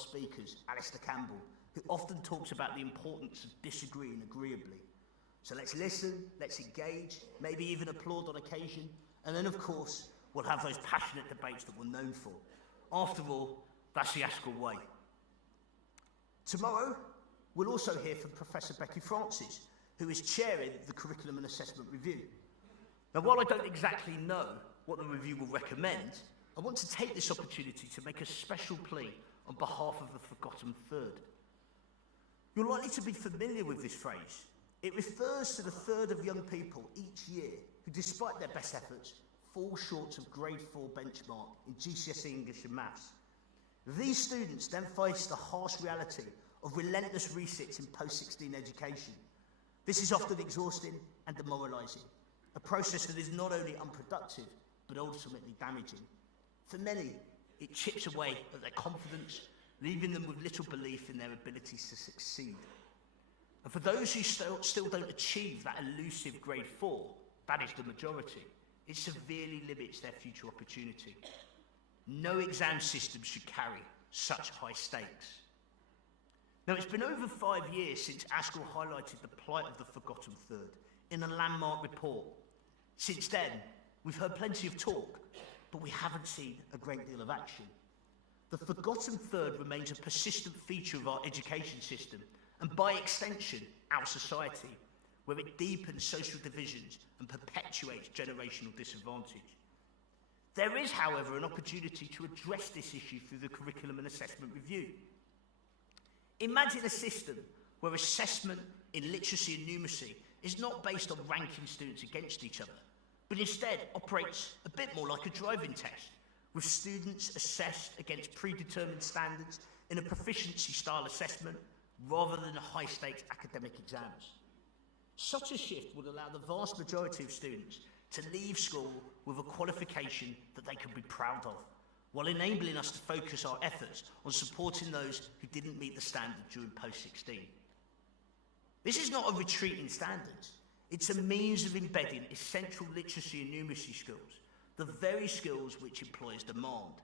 speakers, Alistair Campbell, who often talks about the importance of disagreeing agreeably. So let's listen, let's engage, maybe even applaud on occasion, and then of course, we'll have those passionate debates that we're known for. After all, that's the Askell way. Tomorrow, we'll also hear from Professor Becky Francis, who is chairing the Curriculum and Assessment Review. Now, while I don't exactly know what the review will recommend, I want to take this opportunity to make a special plea on behalf of the forgotten third. You're likely to be familiar with this phrase. It refers to the third of young people each year who, despite their best efforts, fall short of grade 4 benchmark in GCSE English and Maths. These students then face the harsh reality of relentless resits in post-16 education. This is often exhausting and demoralising, a process that is not only unproductive, but ultimately damaging. For many, it chips away at their confidence, leaving them with little belief in their abilities to succeed. And for those who still don't achieve that elusive grade 4, that is the majority, it severely limits their future opportunity. No exam system should carry such high stakes. Now, it's been over 5 years since Askell highlighted the plight of the forgotten third in a landmark report. Since then, we've heard plenty of talk, but we haven't seen a great deal of action. The forgotten third remains a persistent feature of our education system, and by extension, our society, where it deepens social divisions and perpetuates generational disadvantage. There is, however, an opportunity to address this issue through the Curriculum and Assessment Review. Imagine a system where assessment in literacy and numeracy is not based on ranking students against each other, but instead operates a bit more like a driving test, with students assessed against predetermined standards in a proficiency-style assessment rather than high-stakes academic exams. Such a shift would allow the vast majority of students to leave school with a qualification that they can be proud of, while enabling us to focus our efforts on supporting those who didn't meet the standard during post-16. This is not a retreat in standards. It's a means of embedding essential literacy and numeracy skills, the very skills which employers demand.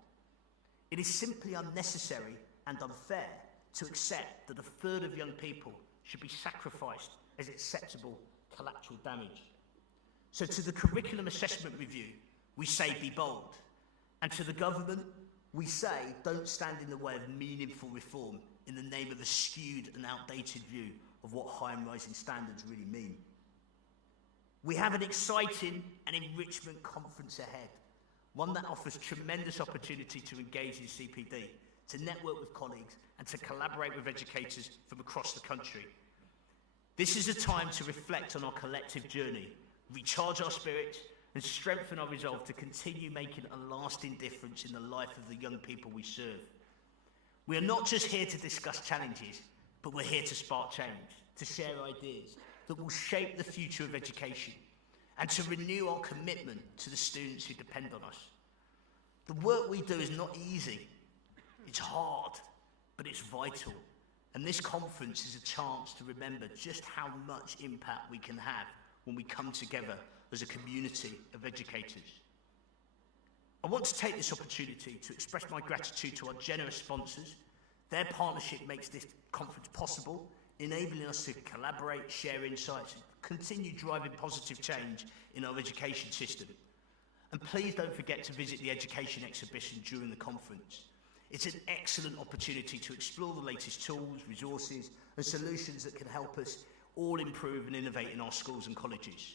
It is simply unnecessary and unfair to accept that a third of young people should be sacrificed as acceptable collateral damage. So to the Curriculum Assessment Review, we say be bold. And to the government, we say don't stand in the way of meaningful reform in the name of a skewed and outdated view of what high and rising standards really mean. We have an exciting and enrichment conference ahead, one that offers tremendous opportunity to engage in CPD, to network with colleagues, and to collaborate with educators from across the country. This is a time to reflect on our collective journey, recharge our spirits, and strengthen our resolve to continue making a lasting difference in the life of the young people we serve. We are not just here to discuss challenges, but we're here to spark change, to share ideas that will shape the future of education, and to renew our commitment to the students who depend on us. The work we do is not easy. It's hard, but it's vital. And this conference is a chance to remember just how much impact we can have when we come together as a community of educators. I want to take this opportunity to express my gratitude to our generous sponsors. Their partnership makes this conference possible, enabling us to collaborate, share insights, and continue driving positive change in our education system. And please don't forget to visit the education exhibition during the conference. It's an excellent opportunity to explore the latest tools, resources, and solutions that can help us all improve and innovate in our schools and colleges.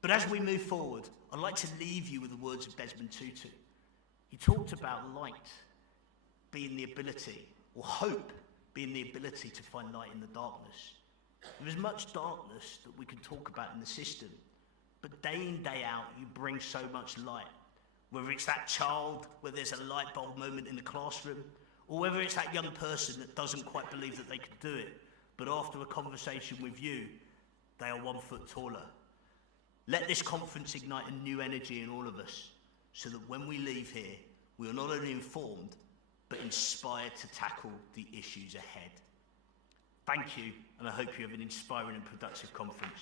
But as we move forward, I'd like to leave you with the words of Desmond Tutu. He talked about light being the ability, or hope being the ability to find light in the darkness. There is much darkness that we can talk about in the system, but day in, day out, you bring so much light. Whether it's that child where there's a light bulb moment in the classroom, or whether it's that young person that doesn't quite believe that they can do it, but after a conversation with you, they are 1 foot taller. Let this conference ignite a new energy in all of us, so that when we leave here, we are not only informed, but inspired to tackle the issues ahead. Thank you, and I hope you have an inspiring and productive conference.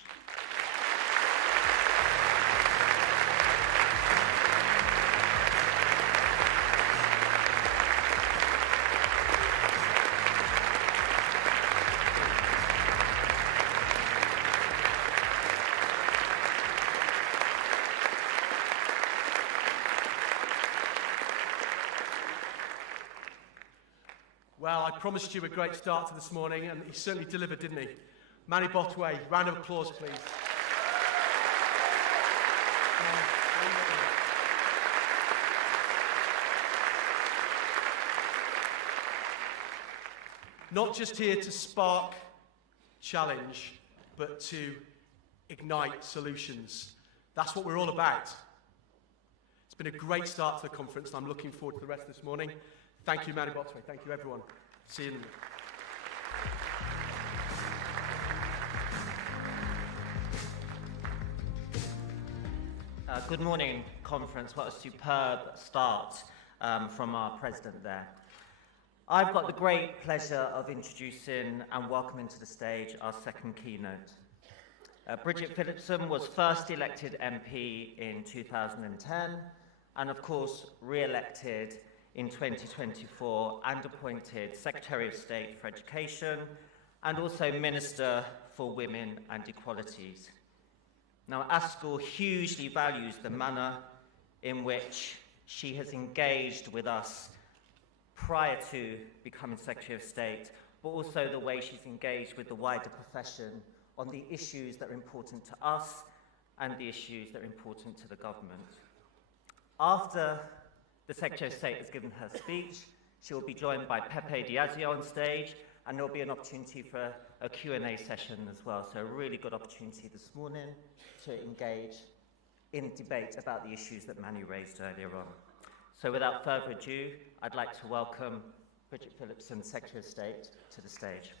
Well, I promised you a great start to this morning, and he certainly delivered, didn't he? Manny Botway, round of applause, please. Not just here to spark challenge, but to ignite solutions. That's what we're all about. It's been a great start to the conference, and I'm looking forward to the rest of this morning. Thank you, Manny Botway. Thank you, everyone. See you in a minute. Good morning, conference. What a superb start from our president there. I've got the great pleasure of introducing and welcoming to the stage our second keynote. Bridget Phillipson was first elected MP in 2010 and, of course, re-elected in 2024 and appointed Secretary of State for Education and also Minister for Women and Equalities. Now, ASCL hugely values the manner in which she has engaged with us prior to becoming Secretary of State, but also the way she's engaged with the wider profession on the issues that are important to us and the issues that are important to the government. After the Secretary of State has given her speech, she will be joined by Pepe Diazio on stage, and there will be an opportunity for a Q&A session as well. So a really good opportunity this morning to engage in debate about the issues that Manny raised earlier on. So without further ado, I'd like to welcome Bridget Phillipson, Secretary of State, to the stage.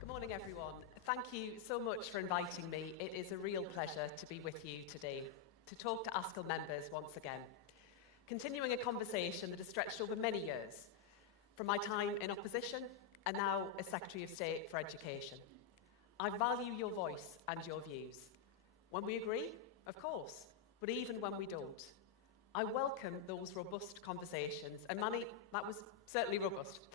Good morning, everyone. Thank you so much for inviting me. It is a real pleasure to be with you today, to talk to ASCL members once again, continuing a conversation that has stretched over many years, from my time in opposition and now as Secretary of State for Education. I value your voice and your views. When we agree, of course, but even when we don't. I welcome those robust conversations, and Manny, that was certainly robust.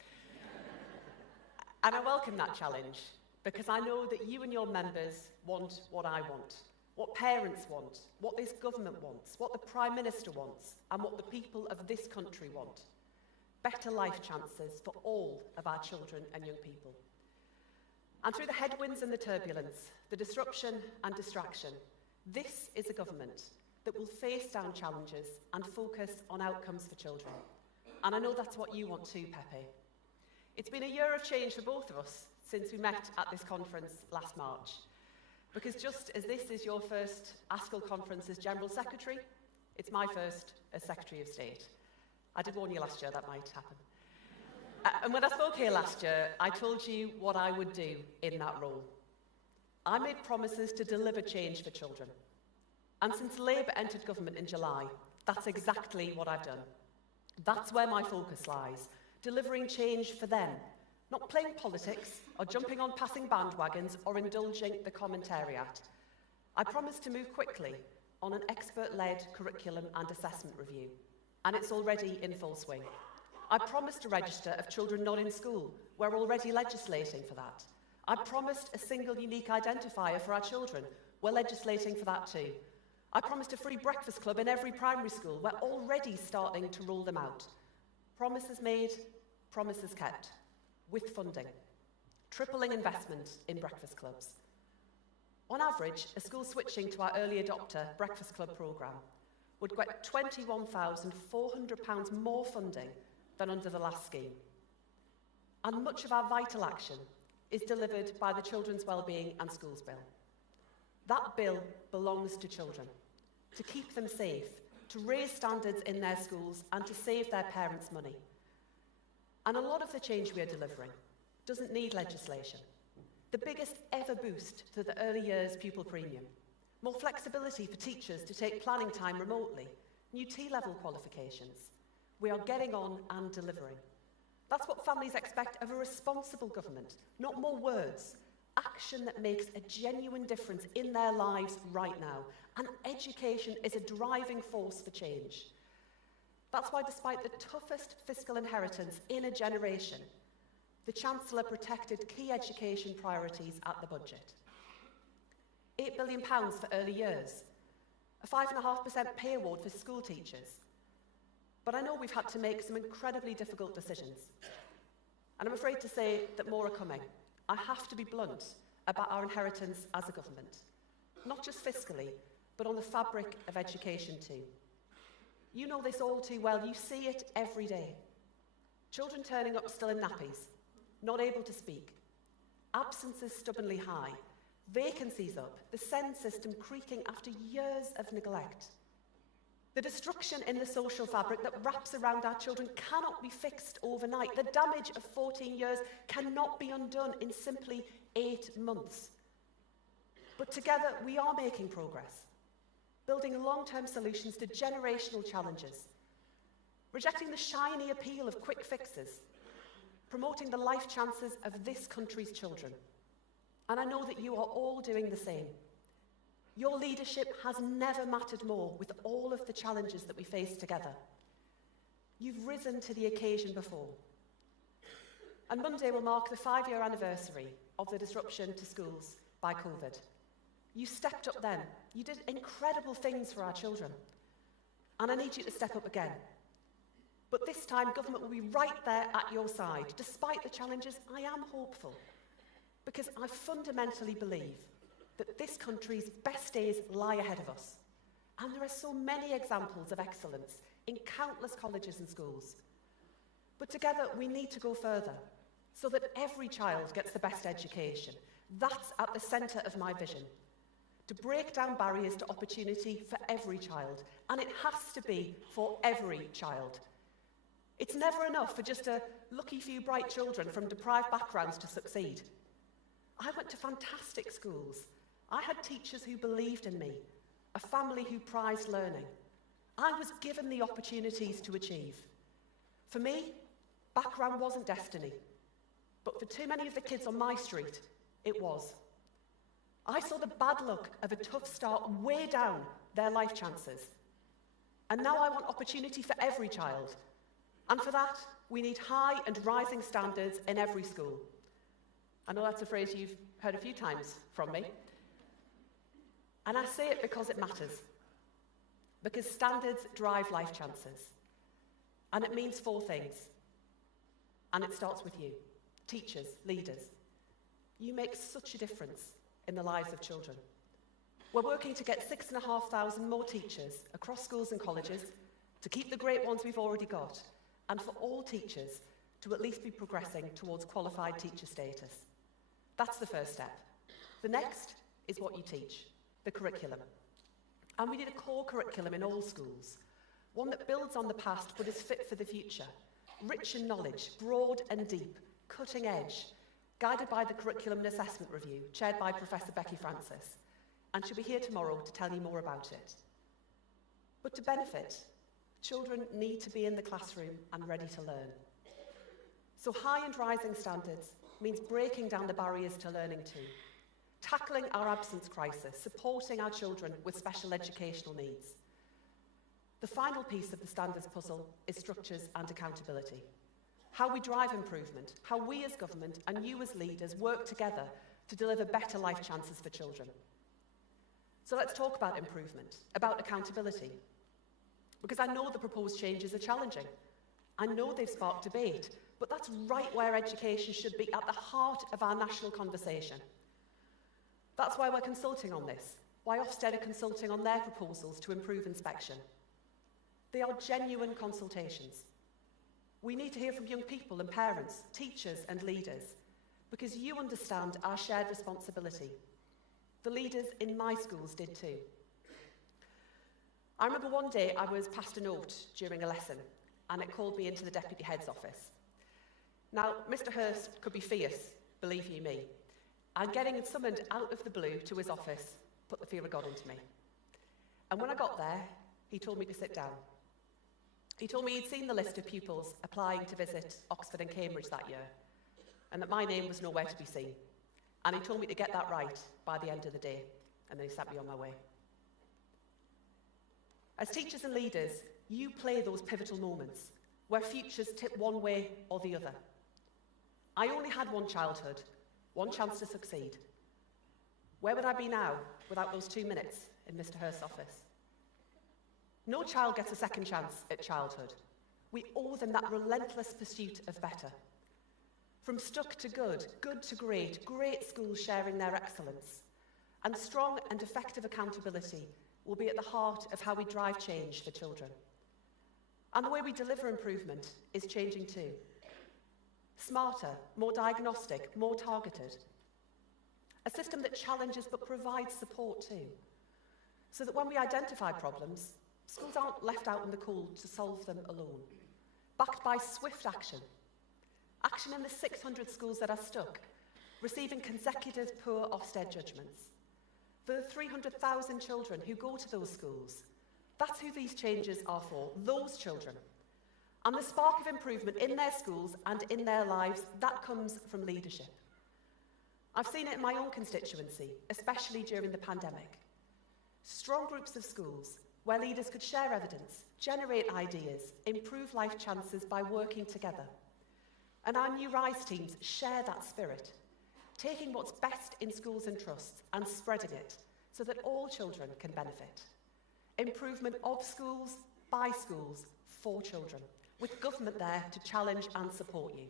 And I welcome that challenge, because I know that you and your members want what I want, what parents want, what this government wants, what the Prime Minister wants, and what the people of this country want. Better life chances for all of our children and young people. And through the headwinds and the turbulence, the disruption and distraction, this is a government that will face down challenges and focus on outcomes for children. And I know that's what you want too, Pepe. It's been a year of change for both of us since we met at this conference last March. Because just as this is your first ASCL conference as General Secretary, it's my first as Secretary of State. I did warn you last year that might happen. And when I spoke here last year, I told you what I would do in that role. I made promises to deliver change for children. And since Labour entered government in July, that's exactly what I've done. That's where my focus lies, delivering change for them, not playing politics or jumping on passing bandwagons or indulging the commentariat. I promised to move quickly on an expert-led curriculum and assessment review, and it's already in full swing. I promised a register of children not in school. We're already legislating for that. I promised a single unique identifier for our children. We're legislating for that too. I promised a free breakfast club in every primary school. We're already starting to roll them out. Promises made, promises kept, with funding. Tripling investment in breakfast clubs. On average, a school switching to our early adopter breakfast club programme would get £21,400 more funding than under the last scheme. And much of our vital action is delivered by the Children's Wellbeing and Schools Bill. That bill belongs to children, to keep them safe, to raise standards in their schools and to save their parents money. And a lot of the change we are delivering doesn't need legislation. The biggest ever boost to the early years pupil premium, more flexibility for teachers to take planning time remotely, new T-level qualifications. We are getting on and delivering. That's what families expect of a responsible government, not more words, action that makes a genuine difference in their lives right now. And education is a driving force for change. That's why despite the toughest fiscal inheritance in a generation, the Chancellor protected key education priorities at the budget. £8 billion for early years, a 5.5% pay award for school teachers. But I know we've had to make some incredibly difficult decisions. And I'm afraid to say that more are coming. I have to be blunt about our inheritance as a government, not just fiscally, but on the fabric of education too. You know this all too well. You see it every day. Children turning up still in nappies, not able to speak, absences stubbornly high, vacancies up, the SEND system creaking after years of neglect. The destruction in the social fabric that wraps around our children cannot be fixed overnight. The damage of 14 years cannot be undone in simply 8 months. But together we are making progress, building long-term solutions to generational challenges, rejecting the shiny appeal of quick fixes, promoting the life chances of this country's children. And I know that you are all doing the same. Your leadership has never mattered more with all of the challenges that we face together. You've risen to the occasion before. And Monday will mark the 5-year anniversary of the disruption to schools by COVID. You stepped up then. You did incredible things for our children. And I need you to step up again. But this time, government will be right there at your side. Despite the challenges, I am hopeful. Because I fundamentally believe that this country's best days lie ahead of us. And there are so many examples of excellence in countless colleges and schools. But together, we need to go further so that every child gets the best education. That's at the centre of my vision. To break down barriers to opportunity for every child. And it has to be for every child. It's never enough for just a lucky few bright children from deprived backgrounds to succeed. I went to fantastic schools. I had teachers who believed in me, a family who prized learning. I was given the opportunities to achieve. For me, background wasn't destiny. But for too many of the kids on my street, it was. I saw the bad luck of a tough start weigh down their life chances. And now I want opportunity for every child. And for that, we need high and rising standards in every school. I know that's a phrase you've heard a few times from me. And I say it because it matters. Because standards drive life chances. And it means 4 things. And it starts with you, teachers, leaders. You make such a difference in the lives of children. We're working to get 6,500 more teachers across schools and colleges, to keep the great ones we've already got, and for all teachers to at least be progressing towards qualified teacher status. That's the first step. The next is what you teach, the curriculum. And we need a core curriculum in all schools, one that builds on the past but is fit for the future, rich in knowledge, broad and deep, cutting edge, guided by the Curriculum and Assessment Review, chaired by Professor Becky Francis, and she'll be here tomorrow to tell you more about it. But to benefit, children need to be in the classroom and ready to learn. So high and rising standards means breaking down the barriers to learning too, tackling our absence crisis, supporting our children with special educational needs. The final piece of the standards puzzle is structures and accountability. How we drive improvement, how we as government and you as leaders work together to deliver better life chances for children. So let's talk about improvement, about accountability. Because I know the proposed changes are challenging. I know they've sparked debate, but that's right where education should be, at the heart of our national conversation. That's why we're consulting on this, why Ofsted are consulting on their proposals to improve inspection. They are genuine consultations. We need to hear from young people and parents, teachers and leaders, because you understand our shared responsibility. The leaders in my schools did too. I remember one day I was passed a note during a lesson, and it called me into the Deputy Head's office. Now, Mr. Hurst could be fierce, believe you me, and getting summoned out of the blue to his office put the fear of God into me. And when I got there, he told me to sit down. He told me he'd seen the list of pupils applying to visit Oxford and Cambridge that year, and that my name was nowhere to be seen. And he told me to get that right by the end of the day, and then he sent me on my way. As teachers and leaders, you play those pivotal moments where futures tip one way or the other. I only had one childhood, one chance to succeed. Where would I be now without those 2 minutes in Mr. Hurst's office? No child gets a second chance at childhood. We owe them that relentless pursuit of better. From stuck to good, good to great, great schools sharing their excellence. And strong and effective accountability will be at the heart of how we drive change for children. And the way we deliver improvement is changing too. Smarter, more diagnostic, more targeted. A system that challenges but provides support too. So that when we identify problems, schools aren't left out in the cold to solve them alone. Backed by swift action. Action in the 600 schools that are stuck, receiving consecutive poor Ofsted judgments. For the 300,000 children who go to those schools, that's who these changes are for, those children. And the spark of improvement in their schools and in their lives, that comes from leadership. I've seen it in my own constituency, especially during the pandemic. Strong groups of schools where leaders could share evidence, generate ideas, improve life chances by working together. And our new RISE teams share that spirit, taking what's best in schools and trusts and spreading it so that all children can benefit. Improvement of schools, by schools, for children, with government there to challenge and support you.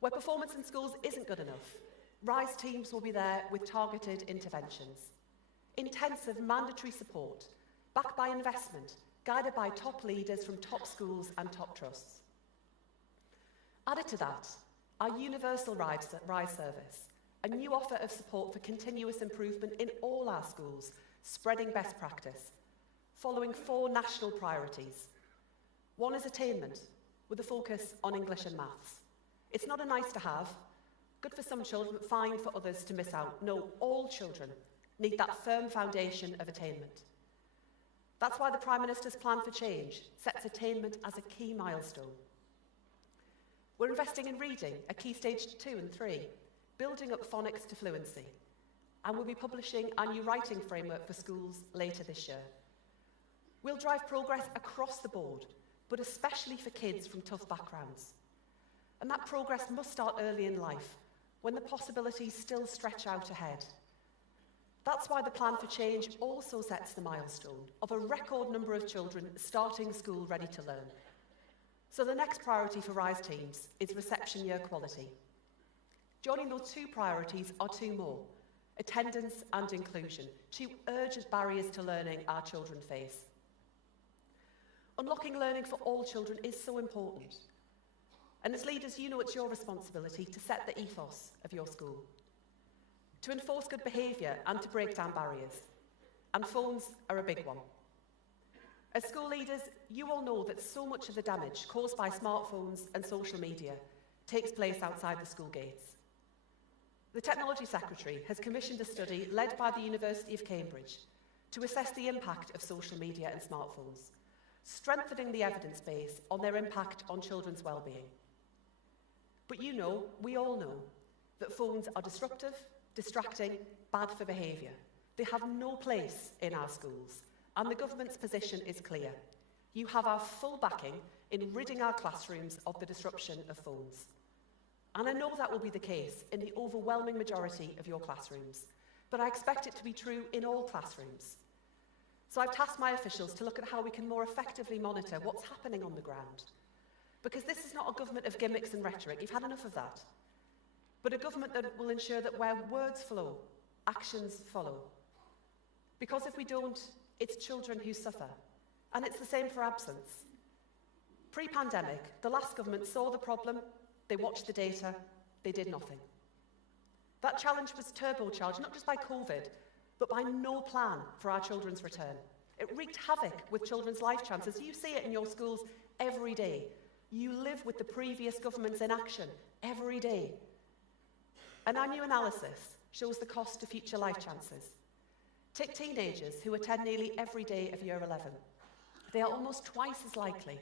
Where performance in schools isn't good enough, RISE teams will be there with targeted interventions. Intensive mandatory support, backed by investment, guided by top leaders from top schools and top trusts. Added to that, our universal RISE service, a new offer of support for continuous improvement in all our schools, spreading best practice, following 4 national priorities. One is attainment, with a focus on English and maths. It's not a nice to have, good for some children, but fine for others to miss out. No, all children need that firm foundation of attainment. That's why the Prime Minister's plan for change sets attainment as a key milestone. We're investing in reading, a key stage 2 and 3, building up phonics to fluency, and we'll be publishing our new writing framework for schools later this year. We'll drive progress across the board, but especially for kids from tough backgrounds. And that progress must start early in life, when the possibilities still stretch out ahead. That's why the plan for change also sets the milestone of a record number of children starting school ready to learn. So the next priority for RISE teams is reception year quality. Joining those 2 priorities are 2 more, attendance and inclusion, 2 urgent barriers to learning our children face. Unlocking learning for all children is so important. And as leaders, you know it's your responsibility to set the ethos of your school, to enforce good behaviour and to break down barriers. And phones are a big one. As school leaders, you all know that so much of the damage caused by smartphones and social media takes place outside the school gates. The Technology Secretary has commissioned a study led by the University of Cambridge to assess the impact of social media and smartphones, strengthening the evidence base on their impact on children's well-being. But you know, we all know, that phones are disruptive, distracting, bad for behaviour. They have no place in our schools, and the government's position is clear. You have our full backing in ridding our classrooms of the disruption of phones. And I know that will be the case in the overwhelming majority of your classrooms, but I expect it to be true in all classrooms. So I've tasked my officials to look at how we can more effectively monitor what's happening on the ground. Because this is not a government of gimmicks and rhetoric, you've had enough of that. But a government that will ensure that where words flow, actions follow. Because if we don't, it's children who suffer. And it's the same for absence. Pre-pandemic, the last government saw the problem, they watched the data, they did nothing. That challenge was turbocharged not just by COVID, but by no plan for our children's return. It wreaked havoc with children's life chances. You see it in your schools every day. You live with the previous government's inaction every day. And our new analysis shows the cost to future life chances. Take teenagers who attend nearly every day of year 11. They are almost twice as likely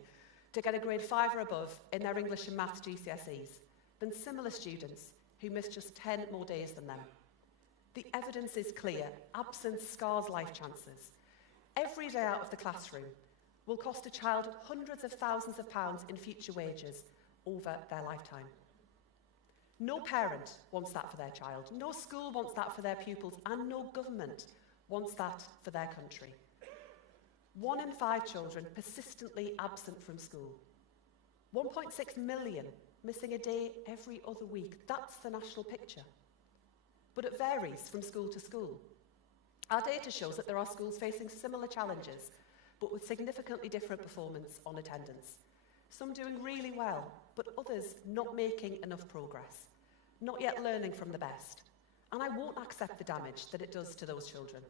to get a grade 5 or above in their English and Maths GCSEs than similar students who miss just 10 more days than them. The evidence is clear. Absence scars life chances. Every day out of the classroom will cost a child hundreds of thousands of pounds in future wages over their lifetime. No parent wants that for their child, no school wants that for their pupils, and no government wants that for their country. 1 in 5 children persistently absent from school. 1.6 million missing a day every other week. That's the national picture. But it varies from school to school. Our data shows that there are schools facing similar challenges, but with significantly different performance on attendance. Some doing really well, but others not making enough progress, not yet learning from the best. And I won't accept the damage that it does to those children.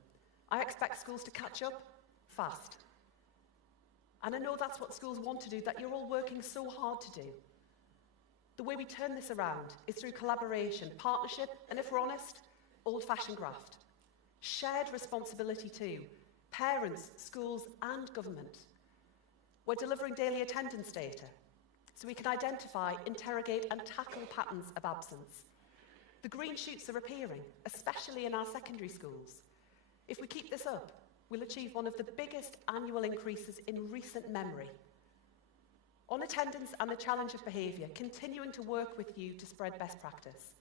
I expect schools to catch up fast. And I know that's what schools want to do, that you're all working so hard to do. The way we turn this around is through collaboration, partnership, and if we're honest, old-fashioned graft. Shared responsibility too, parents, schools, and government. We're delivering daily attendance data so we can identify, interrogate, and tackle patterns of absence. The green shoots are appearing, especially in our secondary schools. If we keep this up, we'll achieve one of the biggest annual increases in recent memory. On attendance and the challenge of behaviour, continuing to work with you to spread best practice.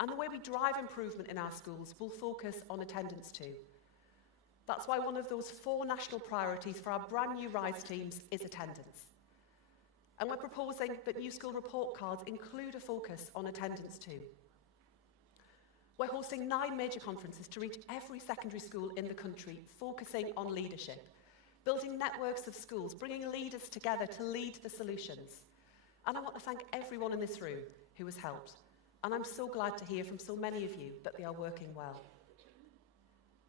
And the way we drive improvement in our schools will focus on attendance too. That's why one of those 4 national priorities for our brand new RISE teams is attendance. And we're proposing that new school report cards include a focus on attendance too. We're hosting 9 major conferences to reach every secondary school in the country, focusing on leadership, building networks of schools, bringing leaders together to lead the solutions. And I want to thank everyone in this room who has helped. And I'm so glad to hear from so many of you that they are working well.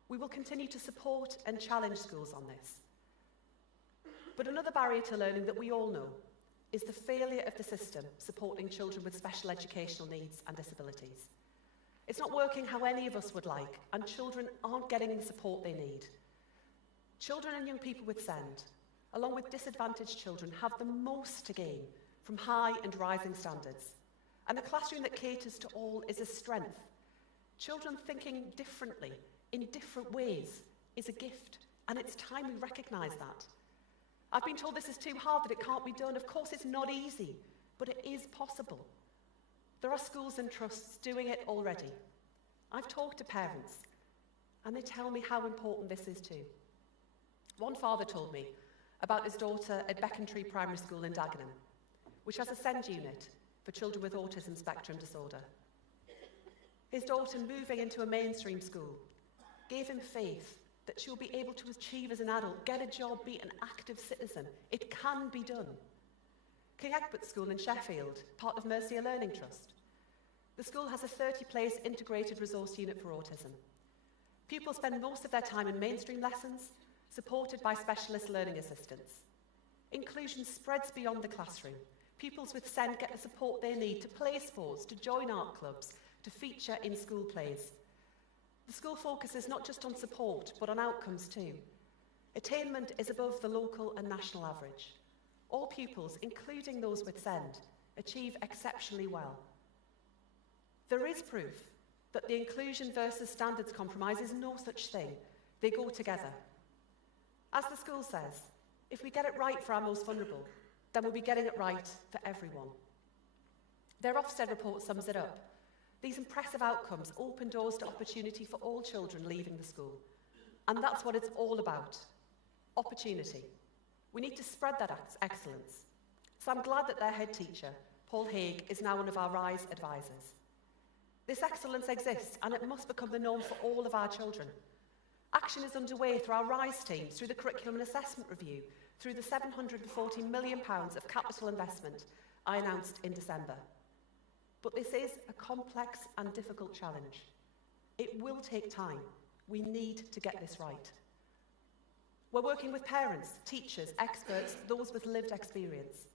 We will continue to support and challenge schools on this. But another barrier to learning that we all know is the failure of the system supporting children with special educational needs and disabilities. It's not working how any of us would like, and children aren't getting the support they need. Children and young people with SEND, along with disadvantaged children, have the most to gain from high and rising standards. And a classroom that caters to all is a strength. Children thinking differently, in different ways, is a gift, and it's time we recognise that. I've been told this is too hard, that it can't be done. Of course, it's not easy, but it is possible. There are schools and trusts doing it already. I've talked to parents, and they tell me how important this is too. One father told me about his daughter at Becontree Primary School in Dagenham, which has a SEND unit for children with autism spectrum disorder. His daughter moving into a mainstream school gave him faith that she'll be able to achieve as an adult, get a job, be an active citizen. It can be done. King Egbert School in Sheffield, part of Mercia Learning Trust. The school has a 30-place integrated resource unit for autism. Pupils spend most of their time in mainstream lessons, supported by specialist learning assistants. Inclusion spreads beyond the classroom. Pupils with SEND get the support they need to play sports, to join art clubs, to feature in school plays. The school focuses not just on support, but on outcomes too. Attainment is above the local and national average. All pupils, including those with SEND, achieve exceptionally well. There is proof that the inclusion versus standards compromise is no such thing. They go together. As the school says, if we get it right for our most vulnerable, then we'll be getting it right for everyone. Their Ofsted report sums it up. These impressive outcomes open doors to opportunity for all children leaving the school. And that's what it's all about. Opportunity. We need to spread that excellence. So I'm glad that their head teacher, Paul Haig, is now one of our RISE advisors. This excellence exists, and it must become the norm for all of our children. Action is underway through our RISE teams, through the curriculum and assessment review, through the £740 million of capital investment I announced in December. But this is a complex and difficult challenge. It will take time. We need to get this right. We're working with parents, teachers, experts, those with lived experience.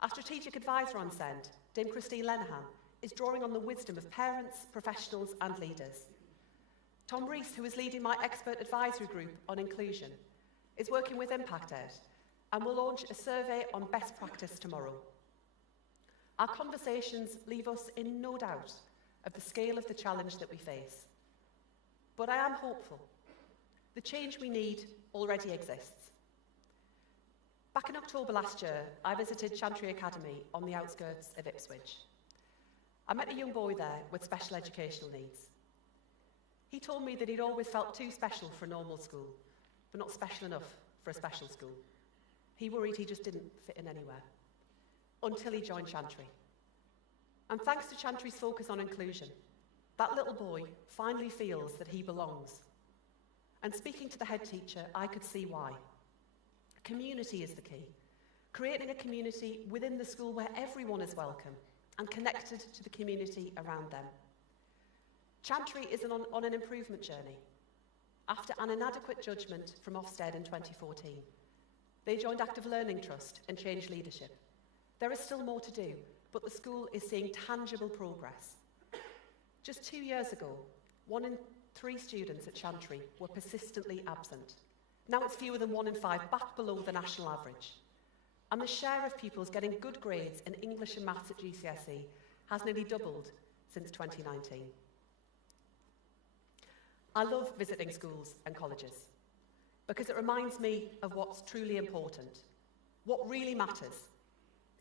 Our strategic advisor on SEND, Dame Christine Lenehan, is drawing on the wisdom of parents, professionals and leaders. Tom Rees, who is leading my expert advisory group on inclusion, is working with Impact Ed and will launch a survey on best practice tomorrow. Our conversations leave us in no doubt of the scale of the challenge that we face. But I am hopeful. The change we need already exists. Back in October last year, I visited Chantry Academy on the outskirts of Ipswich. I met a young boy there with special educational needs. He told me that he'd always felt too special for a normal school, but not special enough for a special school. He worried he just didn't fit in anywhere, until he joined Chantry. And thanks to Chantry's focus on inclusion, that little boy finally feels that he belongs. And speaking to the head teacher, I could see why. Community is the key. Creating a community within the school where everyone is welcome and connected to the community around them. Chantry is on an improvement journey. After an inadequate judgment from Ofsted in 2014, they joined Active Learning Trust and changed leadership. There is still more to do, but the school is seeing tangible progress. Just 2 years ago, 1 in 3 students at Chantry were persistently absent. Now it's fewer than 1 in 5, back below the national average. And the share of pupils getting good grades in English and Maths at GCSE has nearly doubled since 2019. I love visiting schools and colleges because it reminds me of what's truly important, what really matters.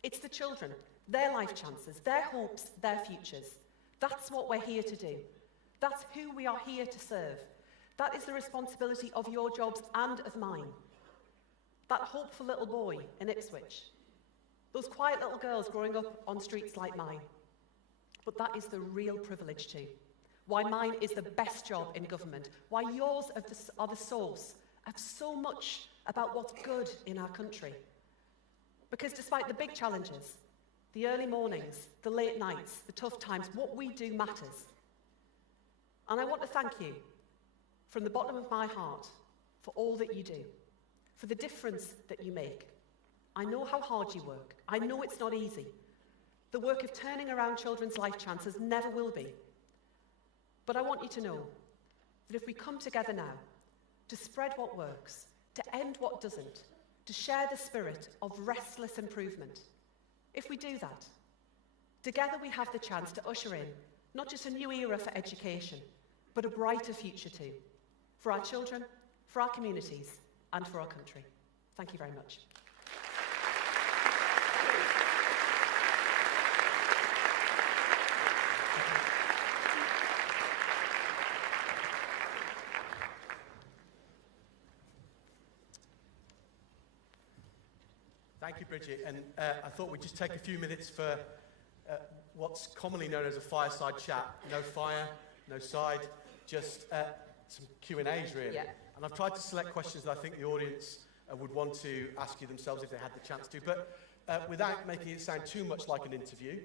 It's the children, their life chances, their hopes, their futures. That's what we're here to do. That's who we are here to serve. That is the responsibility of your jobs and of mine. That hopeful little boy in Ipswich, those quiet little girls growing up on streets like mine. But that is the real privilege too. Why mine is the best job in government. Why yours are the source of so much about what's good in our country. Because despite the big challenges, the early mornings, the late nights, the tough times, what we do matters. And I want to thank you from the bottom of my heart for all that you do, for the difference that you make. I know how hard you work. I know it's not easy. The work of turning around children's life chances never will be. But I want you to know that if we come together now to spread what works, to end what doesn't, to share the spirit of restless improvement, if we do that, together we have the chance to usher in not just a new era for education, but a brighter future too, for our children, for our communities, and for our country. Thank you very much. Thank you, Bridget. And I thought we'd just take a few minutes for what's commonly known as a fireside chat. No fire, no side, just some Q&As, really. Yeah. And I've tried to select questions that I think the audience would want to ask you themselves if they had the chance to. But without making it sound too much like an interview,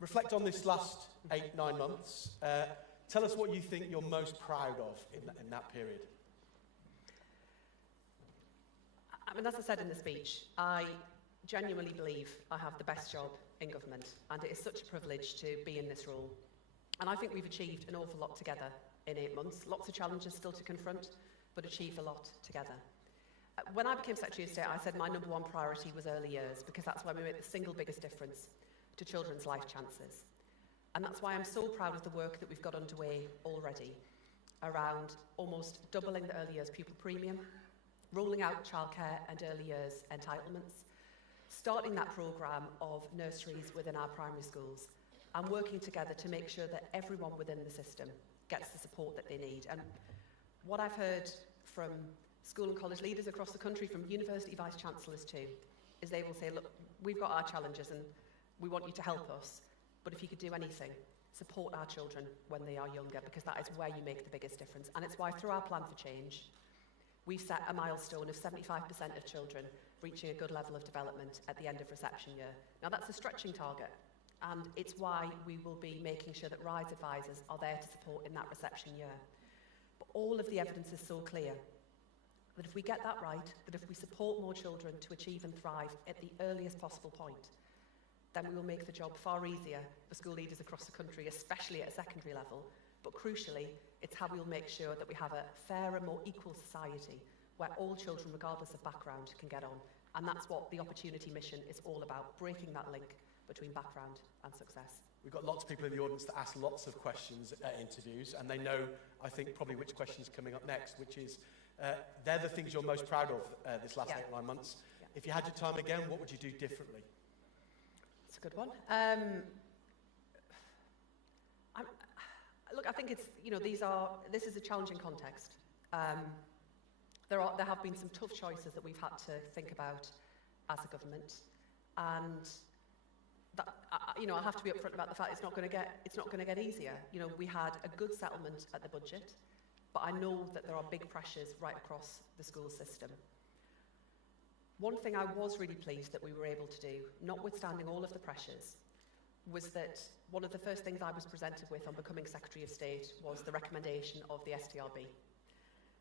reflect on this last 8-9 months. Tell us what you think you're most proud of in that period. I mean, as I said in the speech, I genuinely believe I have the best job in government, and it is such a privilege to be in this role. And I think we've achieved an awful lot together in 8 months. Lots of challenges still to confront, but achieved a lot together. When I became Secretary of State, I said my number one priority was early years, because that's where we make the single biggest difference to children's life chances. And that's why I'm so proud of the work that we've got underway already around almost doubling the early years pupil premium, rolling out childcare and early years entitlements, starting that programme of nurseries within our primary schools, and working together to make sure that everyone within the system gets the support that they need. And what I've heard from school and college leaders across the country, from university vice-chancellors too, is they will say, look, we've got our challenges and we want you to help us, but if you could do anything, support our children when they are younger, because that is where you make the biggest difference. And it's why through our plan for change, we've set a milestone of 75% of children reaching a good level of development at the end of reception year. Now that's a stretching target, and it's why we will be making sure that RISE advisors are there to support in that reception year. But all of the evidence is so clear that if we get that right, that if we support more children to achieve and thrive at the earliest possible point, then we will make the job far easier for school leaders across the country, especially at a secondary level. But crucially, it's how we will make sure that we have a fairer, more equal society where all children, regardless of background, can get on. And that's what the Opportunity Mission is all about, breaking that link between background and success. We've got lots of people in the audience that ask lots of questions at interviews, and they know, I think, probably which question is coming up next, which is, they're the things you're most proud of this last 8-9 months. Yeah. If you had your time again, what would you do differently? It's a good one. Look, I think it's, this is a challenging context. There have been some tough choices that we've had to think about as a government, and that, I have to be upfront about the fact it's not going to get easier. We had a good settlement at the budget, but I know that there are big pressures right across the school system. One thing I was really pleased that we were able to do, notwithstanding all of the pressures, was that one of the first things I was presented with on becoming Secretary of State was the recommendation of the STRB.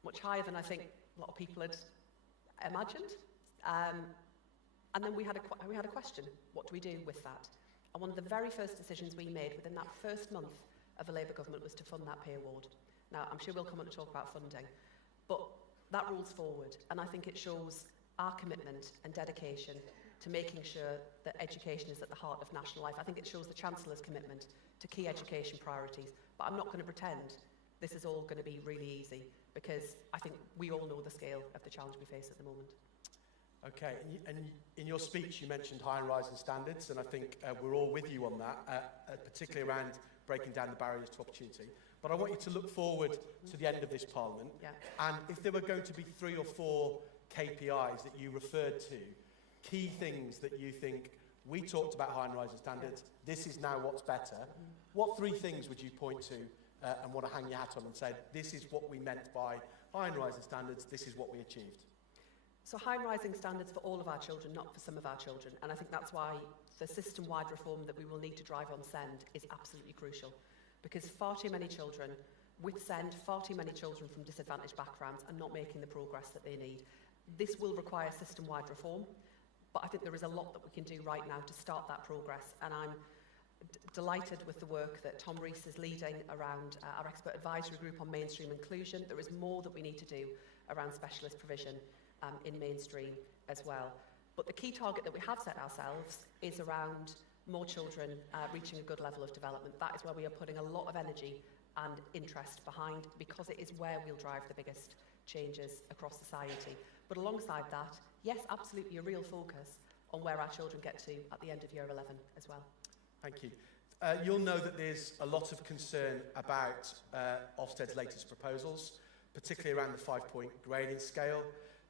Much higher than I think a lot of people had imagined. And then we had a question, what do we do with that? And one of the very first decisions we made within that first month of a Labour government was to fund that pay award. Now, I'm sure we'll come on to talk about funding, but that rolls forward, and I think it shows our commitment and dedication to making sure that education is at the heart of national life. I think it shows the Chancellor's commitment to key education priorities, but I'm not going to pretend this is all going to be really easy, because I think we all know the scale of the challenge we face at the moment. Okay, and in your speech you mentioned high and rising standards, and I think we're all with you on that, particularly around breaking down the barriers to opportunity. But I want you to look forward to the end of this Parliament, and if there were going to be 3 or 4 KPIs that you referred to, key things that you think, we talked about high and rising standards, this is now what's better, what 3 things would you point to and want to hang your hat on and say, this is what we meant by high and rising standards, this is what we achieved? So high and rising standards for all of our children, not for some of our children. And I think that's why the system-wide reform that we will need to drive on SEND is absolutely crucial. Because far too many children with SEND, far too many children from disadvantaged backgrounds are not making the progress that they need. This will require system-wide reform, but I think there is a lot that we can do right now to start that progress. And I'm delighted with the work that Tom Rees is leading around our expert advisory group on mainstream inclusion. There is more that we need to do around specialist provision in mainstream as well. But the key target that we have set ourselves is around more children reaching a good level of development. That is where we are putting a lot of energy and interest behind, because it is where we'll drive the biggest changes across society. But alongside that, yes, absolutely a real focus on where our children get to at the end of year 11 as well. Thank you. You'll know that there's a lot of concern about Ofsted's latest proposals, particularly around the 5-point grading scale.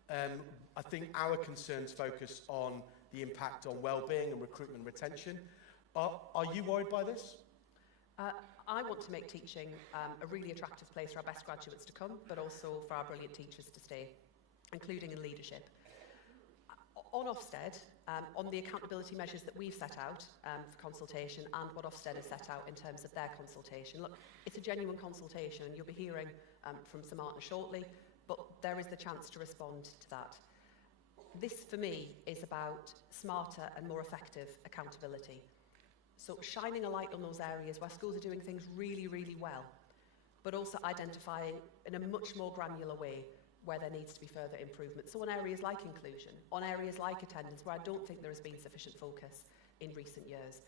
I think our concerns focus on the impact on well-being and recruitment and retention. Are you worried by this? I want to make teaching a really attractive place for our best graduates to come, but also for our brilliant teachers to stay, including in leadership. On Ofsted, on the accountability measures that we've set out for consultation and what Ofsted has set out in terms of their consultation, look, it's a genuine consultation, and you'll be hearing from Sir Martin shortly, but there is the chance to respond to that. This, for me, is about smarter and more effective accountability. So shining a light on those areas where schools are doing things really, really well, but also identifying in a much more granular way where there needs to be further improvement. So on areas like inclusion, on areas like attendance, where I don't think there has been sufficient focus in recent years.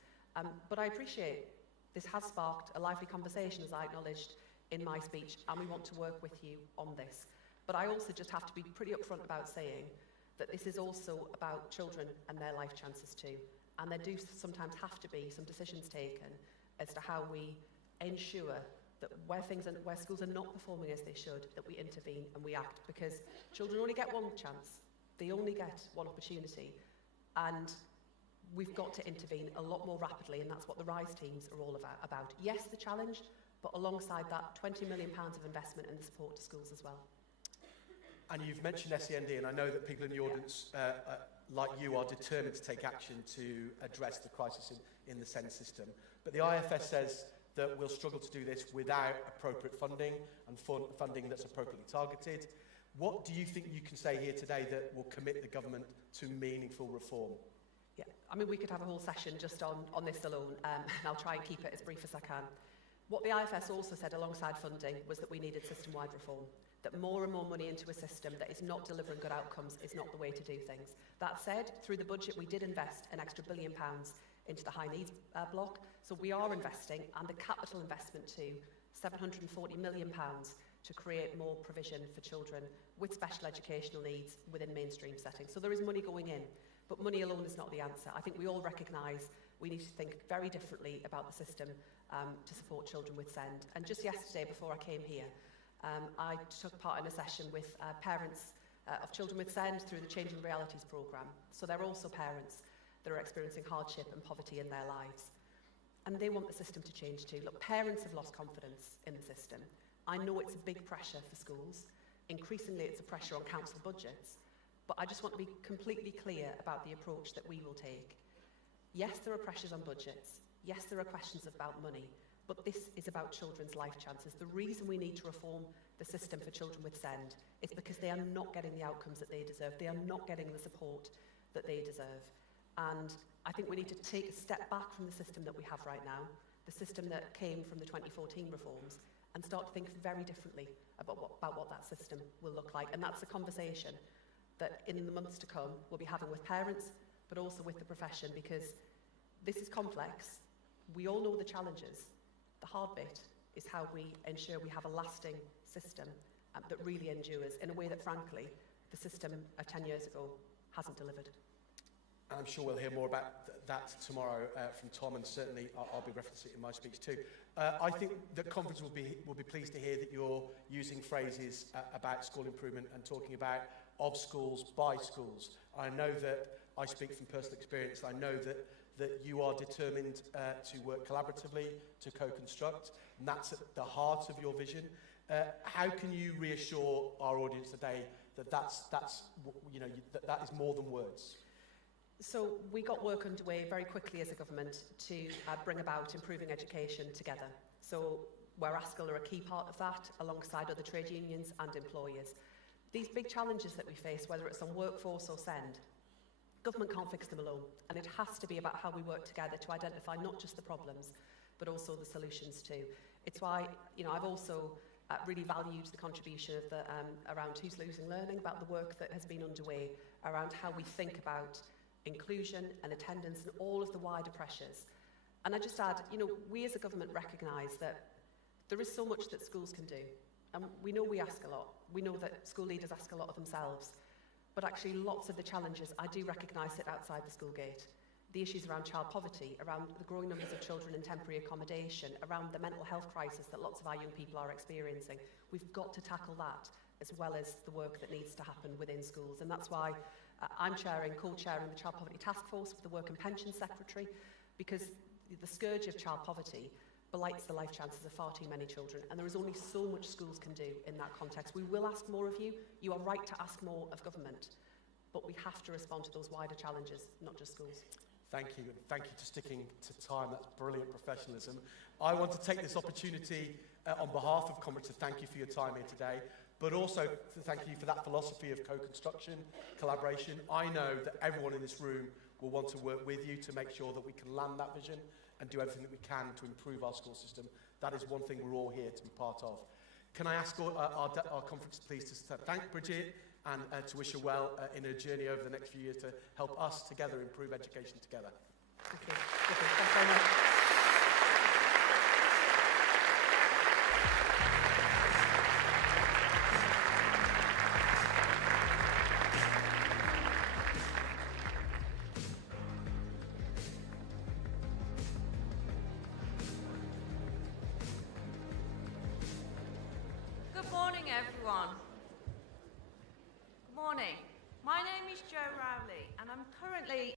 But I appreciate this has sparked a lively conversation, as I acknowledged in my speech, and we want to work with you on this. But I also just have to be pretty upfront about saying that this is also about children and their life chances too. And there do sometimes have to be some decisions taken as to how we ensure that where schools are not performing as they should, that we intervene and we act, because children only get one chance. They only get one opportunity. And we've got to intervene a lot more rapidly, and that's what the RISE teams are all about. Yes, the challenge, but alongside that, £20 million of investment in the support to schools as well. And you've mentioned SEND, and I know that people in the audience, like you, are determined to take action to address the crisis in the SEND system. But the IFS says that we'll struggle to do this without appropriate funding and funding that's appropriately targeted. What do you think you can say here today that will commit the government to meaningful reform? Yeah, I mean, we could have a whole session just on this alone, and I'll try and keep it as brief as I can. What the IFS also said alongside funding was that we needed system-wide reform, that more and more money into a system that is not delivering good outcomes is not the way to do things. That said, through the budget, we did invest an extra £1 billion into the high needs block. So we are investing, and the capital investment too, £740 million to create more provision for children with special educational needs within mainstream settings. So there is money going in, but money alone is not the answer. I think we all recognise we need to think very differently about the system to support children with SEND. And just yesterday, before I came here, I took part in a session with parents of children with SEND through the Changing Realities programme. So they're also parents that are experiencing hardship and poverty in their lives. And they want the system to change too. Look, parents have lost confidence in the system. I know it's a big pressure for schools. Increasingly, it's a pressure on council budgets. But I just want to be completely clear about the approach that we will take. Yes, there are pressures on budgets. Yes, there are questions about money. But this is about children's life chances. The reason we need to reform the system for children with SEND is because they are not getting the outcomes that they deserve. They are not getting the support that they deserve. And I think we need to take a step back from the system that we have right now, the system that came from the 2014 reforms, and start to think very differently about what that system will look like. And that's a conversation that in the months to come we'll be having with parents, but also with the profession, because this is complex. We all know the challenges. The hard bit is how we ensure we have a lasting system that really endures in a way that, frankly, the system of 10 years ago hasn't delivered. And I'm sure we'll hear more about that tomorrow from Tom, and certainly I'll be referencing it in my speech too. I think the conference will be pleased to hear that you're using phrases about school improvement and talking about of schools, by schools. I know that I speak from personal experience. I know that you are determined to work collaboratively, to co-construct, and that's at the heart of your vision. How can you reassure our audience today that that is more than words? So we got work underway very quickly as a government to bring about improving education together. So where ASCL are a key part of that, alongside other trade unions and employers. These big challenges that we face, whether it's on workforce or SEND, government can't fix them alone. And it has to be about how we work together to identify not just the problems, but also the solutions too. It's why, I've also really valued the contribution of the around Who's Losing Learning, about the work that has been underway around how we think about inclusion and attendance and all of the wider pressures. And I just add, we as a government recognise that there is so much that schools can do. And we know we ask a lot. We know that school leaders ask a lot of themselves. But actually lots of the challenges I do recognise sit outside the school gate. The issues around child poverty, around the growing numbers of children in temporary accommodation, around the mental health crisis that lots of our young people are experiencing. We've got to tackle that, as well as the work that needs to happen within schools. And that's why I'm co-chairing the Child Poverty Task Force with the Work and Pension Secretary, because the scourge of child poverty belights the life chances of far too many children, and there is only so much schools can do in that context. We will ask more of you. You are right to ask more of government, but we have to respond to those wider challenges, not just schools. Thank you, and thank you for sticking to time. That's brilliant professionalism. I want to take this opportunity on behalf of Conference to thank you for your time here today, but also to thank you for that philosophy of co-construction, collaboration. I know that everyone in this room will want to work with you to make sure that we can land that vision and do everything that we can to improve our school system. That is one thing we're all here to be part of. Can I ask our conference please to thank Bridget and to wish her well in her journey over the next few years to help us together improve education together. Thank you. Thanks very much. Good morning, everyone. Good morning. My name is Jo Rowley, and I'm currently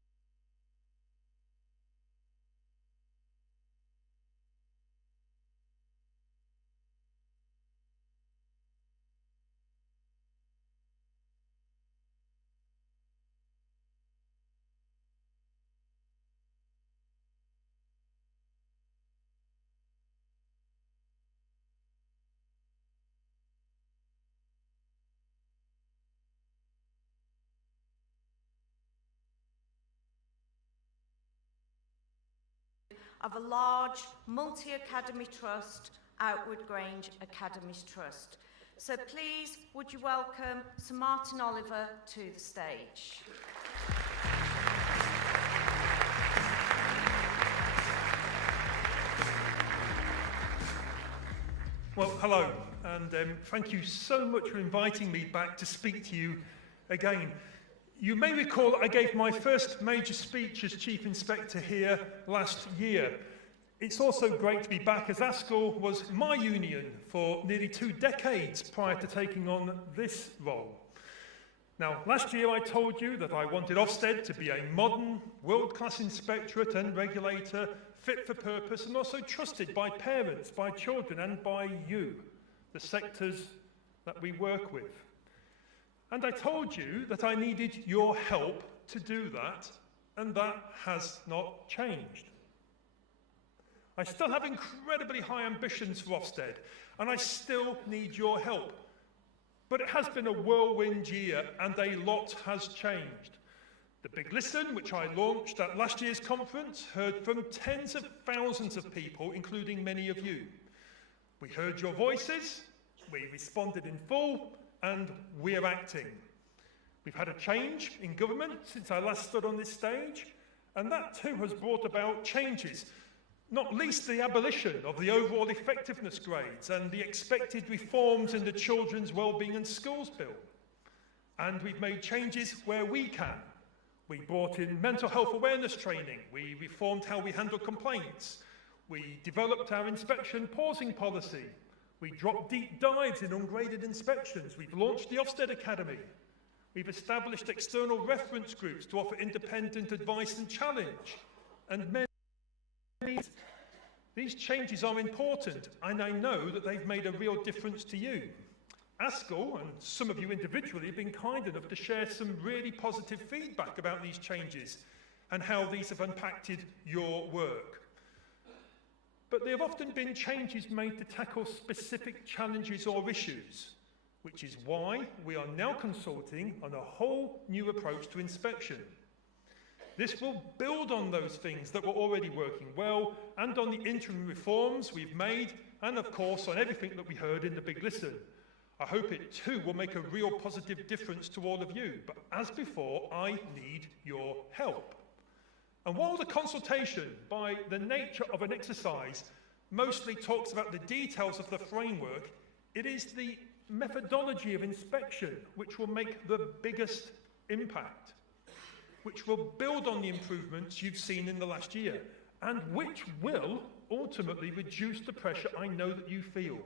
of a large multi-academy trust, Outward Grange Academies Trust. So please, would you welcome Sir Martin Oliver to the stage. Well, hello, and thank you so much for inviting me back to speak to you again. You may recall that I gave my first major speech as Chief Inspector here last year. It's also great to be back, as ASCL was my union for nearly 2 decades prior to taking on this role. Now, last year I told you that I wanted Ofsted to be a modern, world-class inspectorate and regulator, fit for purpose and also trusted by parents, by children and by you, the sectors that we work with. And I told you that I needed your help to do that, and that has not changed. I still have incredibly high ambitions for Ofsted, and I still need your help. But it has been a whirlwind year, and a lot has changed. The Big Listen, which I launched at last year's conference, heard from tens of thousands of people, including many of you. We heard your voices, we responded in full, and we're acting. We've had a change in government since I last stood on this stage, and that too has brought about changes, not least the abolition of the overall effectiveness grades and the expected reforms in the Children's Wellbeing and Schools Bill. And we've made changes where we can. We brought in mental health awareness training, we reformed how we handle complaints, we developed our inspection pausing policy, we dropped deep dives in ungraded inspections, we've launched the Ofsted Academy, we've established external reference groups to offer independent advice and challenge, and many. These changes are important, and I know that they've made a real difference to you. ASCL, and some of you individually, have been kind enough to share some really positive feedback about these changes and how these have impacted your work. But they have often been changes made to tackle specific challenges or issues, which is why we are now consulting on a whole new approach to inspection. This will build on those things that were already working well, and on the interim reforms we've made, and of course on everything that we heard in the Big Listen. I hope it too will make a real positive difference to all of you, but as before, I need your help. And while the consultation, by the nature of an exercise, mostly talks about the details of the framework, it is the methodology of inspection which will make the biggest impact, which will build on the improvements you've seen in the last year, and which will ultimately reduce the pressure I know that you feel.